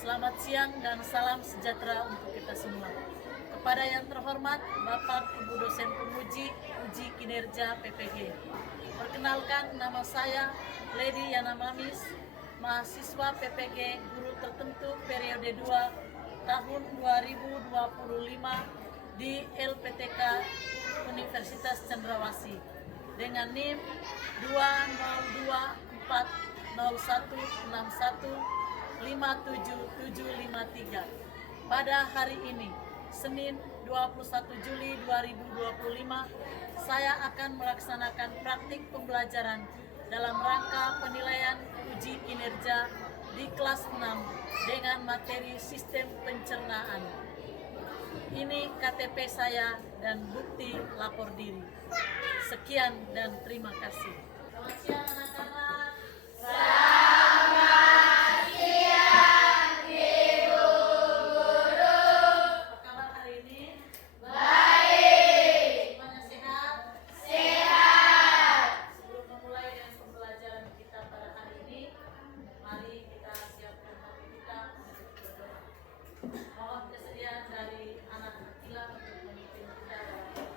Selamat siang dan salam sejahtera untuk kita semua. Kepada yang terhormat Bapak Ibu dosen penguji uji kinerja PPG. Perkenalkan, nama saya Lady Yana Mamis, mahasiswa PPG guru tertentu periode 2 tahun 2025 di LPTK Universitas Cendrawasih dengan NIM 2024061615753. Pada hari ini, Senin 21 Juli 2025, saya akan melaksanakan praktik pembelajaran dalam rangka penilaian uji kinerja di kelas 6 dengan materi sistem pencernaan. Ini KTP saya dan bukti lapor diri. Sekian dan terima kasih. Selamat siang anak-anak. Selamat siang Ibu Guru. Apa kabar hari ini? Baik. Semuanya sehat? Sehat. Sebelum memulai dengan pembelajaran kita pada hari ini, mari kita siapkan hati kita untuk berdoa. Mohon kesediaan dari anak Akila untuk memimpin kita dalam doa.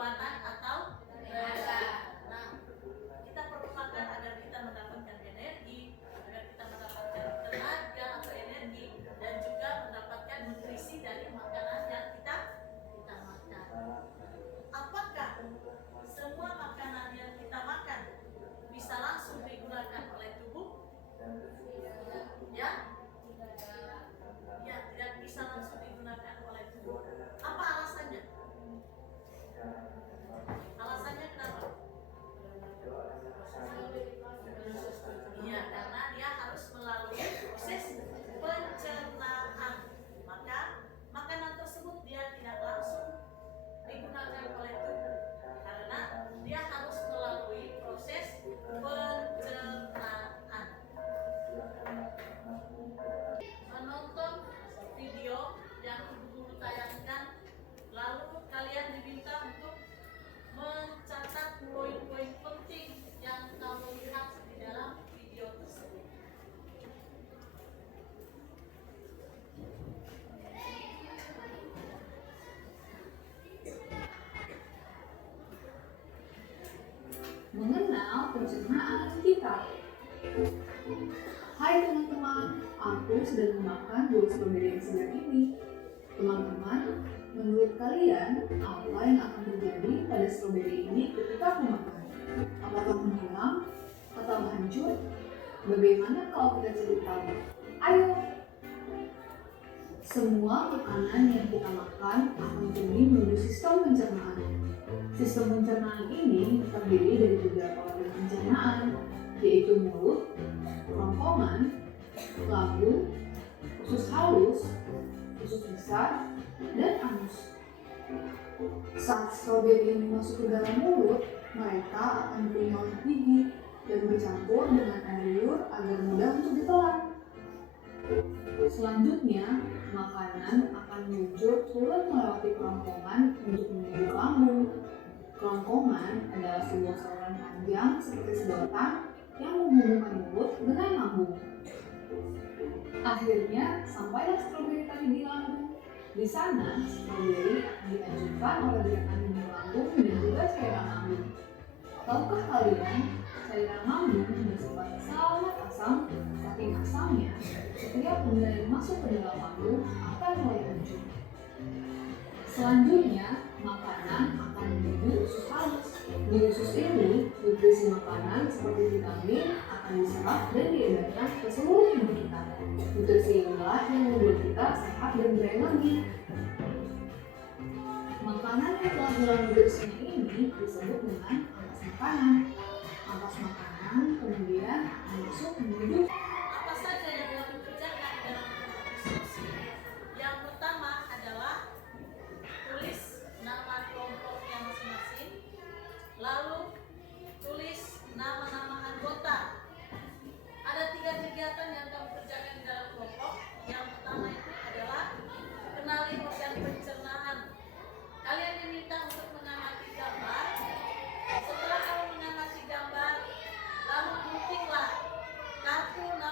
berwarna atau Merah. Nah, kita perlu makan agar kita mendapatkan energi, agar kita mendapatkan tenaga atau energi, dan juga mendapatkan nutrisi dari makanan yang kita makan. Apakah semua makanan yang kita makan bisa langsung digunakan oleh tubuh? Ya? Ya, tidak bisa langsung digunakan oleh tubuh. Apa alasannya? Alasannya kenapa? Iya, karena dia harus melalui proses pencernaan. Maka makanan tersebut dia tidak langsung digunakan oleh tubuh karena dia harus melalui proses pencernaan. Menonton video yang ibu-guru tayangkan, lalu kalian diminta untuk mencatat poin-poin penting yang kamu lihat di dalam video tersebut. Mengenal pencernaan kita. Hai teman-teman, aku sedang memakan buah stroberi yang segar ini. Teman-teman, menurut kalian apa yang akan terjadi pada stroberi ini ketika aku makan? Apakah menghilang atau hancur? Bagaimana kalau kita cari tahu? Ayo! Semua makanan yang kita makan akan pergi menuju sistem pencernaan. Sistem pencernaan ini terdiri dari beberapa organ pencernaan, yaitu mulut, kerongkongan, lambung, usus halus, usus besar, dan anus. Saat stroberi ini masuk ke dalam mulut, mereka akan dikunyah oleh gigi dan bercampur dengan air liur agar mudah untuk ditelan. Selanjutnya, makanan akan meluncur turun melewati kerongkongan untuk menuju ke lambung. Kerongkongan adalah sebuah saluran panjang seperti sedotan yang menghubungkan mulut dengan lambung. Akhirnya, sampailah stroberi tadi di lambung. Di sana, stroberi akan dihancurkan oleh gerakan minyak lambung dan juga cairan lambung. Tahukah kalian, cairan lambung bersifat sangat asam, saking asamnya, setiap benda yang masuk ke dalam lambung akan mulai hancur. Selanjutnya, makanan akan menuju usus halus. Di usus ini, nutrisi makanan seperti vitamin akan diserap dan diedarkan ke seluruh tubuh kita. Nutrisi inilah yang membuat kita sehat dan berenergi. Makanan yang telah mengandung nutrisinya ini disebut dengan ampas makanan. Ampas makanan kemudian akan masuk menuju. Apa saja yang telah dikerjakan dalam diskusi? Yang pertama adalah tulis nama kelompoknya masing-masing, lalu tulis nama-nama anggota. Ada 3 kegiatan yang kamu kerjakan di dalam kelompok. Yang pertama itu adalah kenali organ pencernaan. Kalian diminta untuk mengamati gambar. Setelah kamu mengamati gambar, lalu guntinglah kartu nama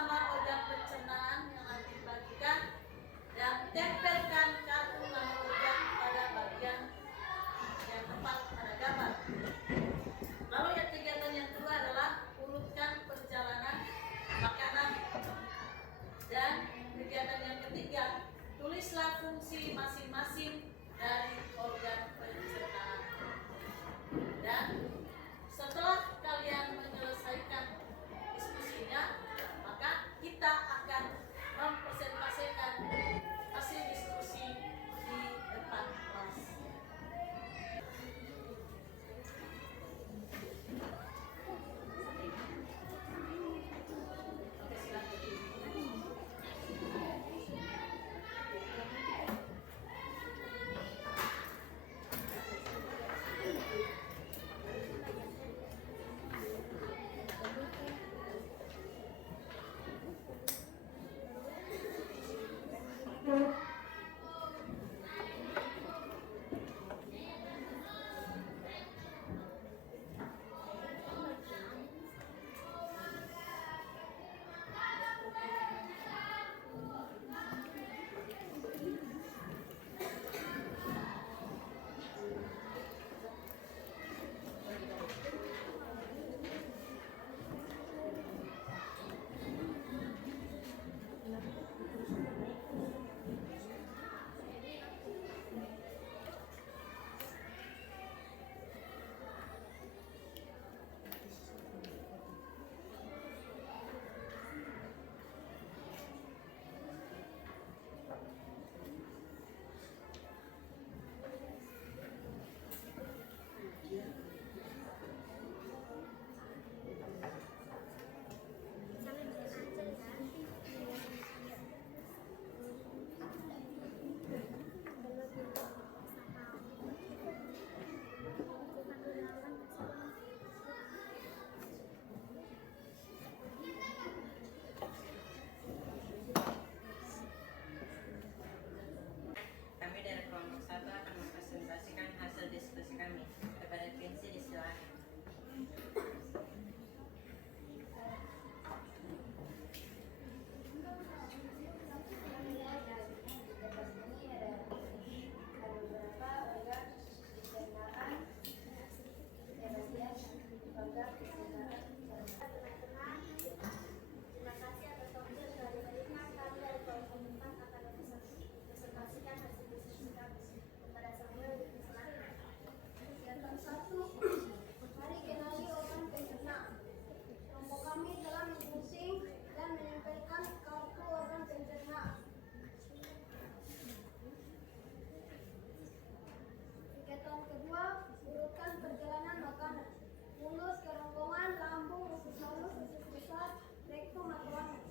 kedua, urutkan perjalanan makanan. Mulut, kerongkongan, lambung, usus halus, usus besar, rektum atau anus.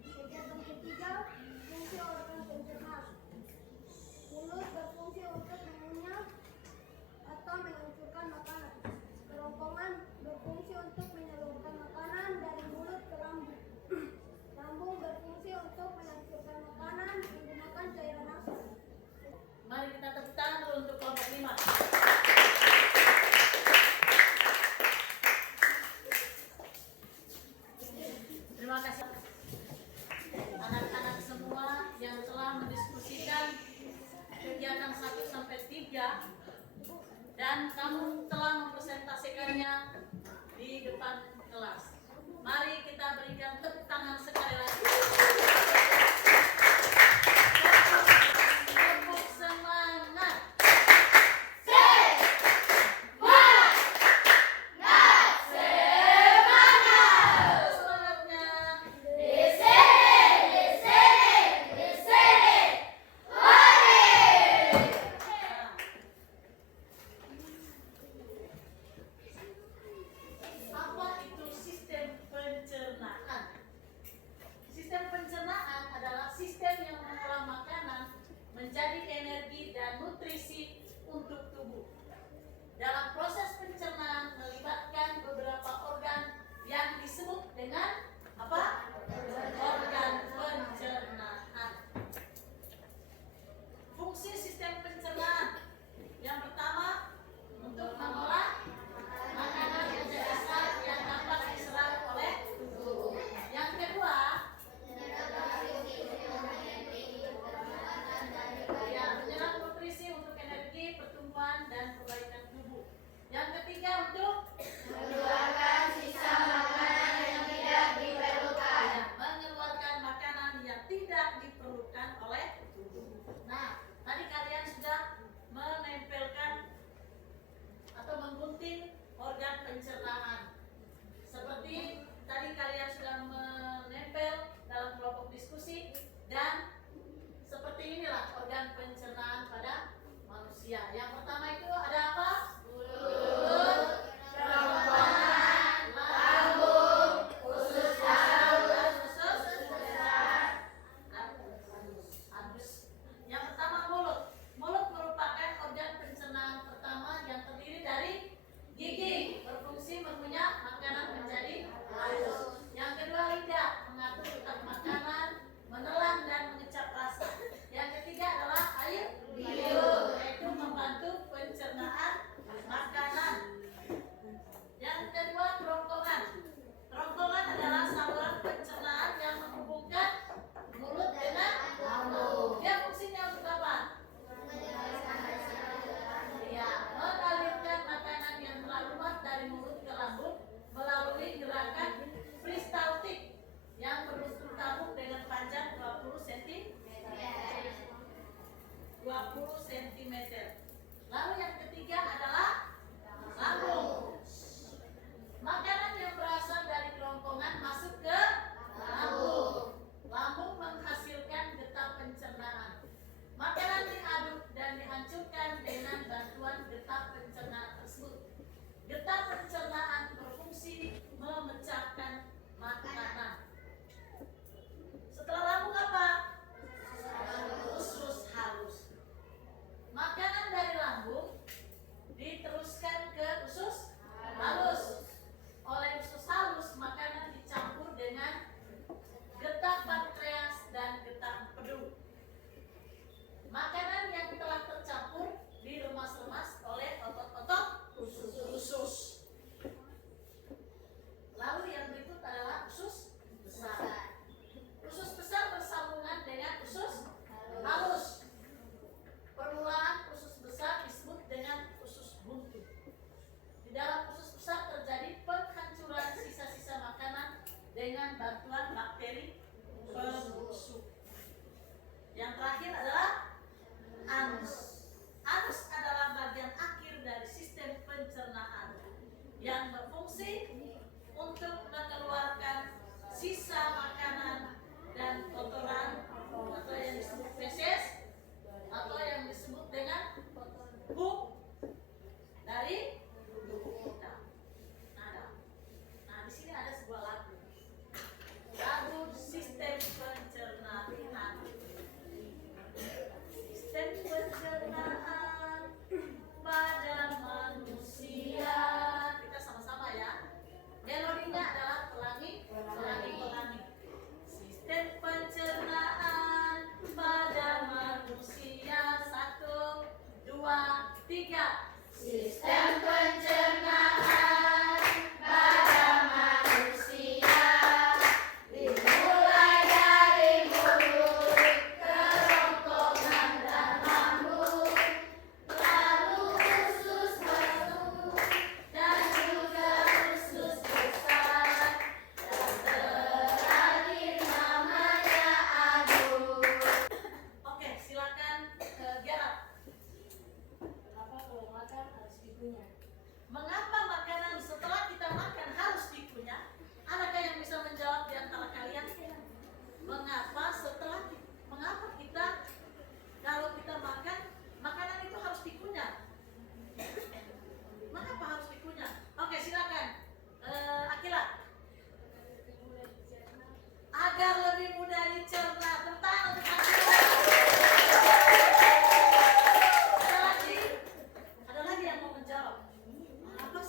Kegiatan ketiga, fungsi organ pencernaan. Mulut berfungsi untuk mengunyah atau menghancurkan makanan. Kerongkongan berfungsi untuk menyalurkan makanan dari mulut ke lambung. Lambung berfungsi untuk menghancurkan makanan menggunakan cairan nafas. Mari kita tepuk tangan dulu untuk kelompok 5. Terima kasih anak-anak semua yang telah mendiskusikan kegiatan 1 sampai 3 dan kamu telah mempresentasikannya di depan kelas. Mari kita berikan tepuk tangan sekali lagi. Tepuk semangat. Semangatnya. Apa itu sistem pencernaan? Sistem Oke, silakan Gerard. Kenapa kalau makan harus dikunyah? Mengapa makanan setelah kita makan harus dikunyah? Adakah yang bisa menjawab di antara kalian? Mengapa kita kalau kita makan makanan itu harus dikunyah? Mengapa harus dikunyah? Oke, silakan. Akila. Agar lebih mudah dicerna. Tentang untuk Akila. Ada lagi? Ada lagi yang mau menjawab? Mengapa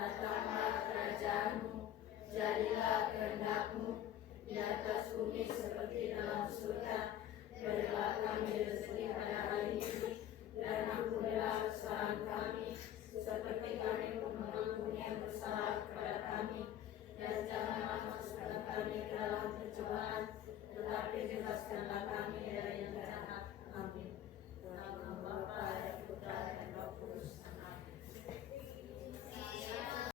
datang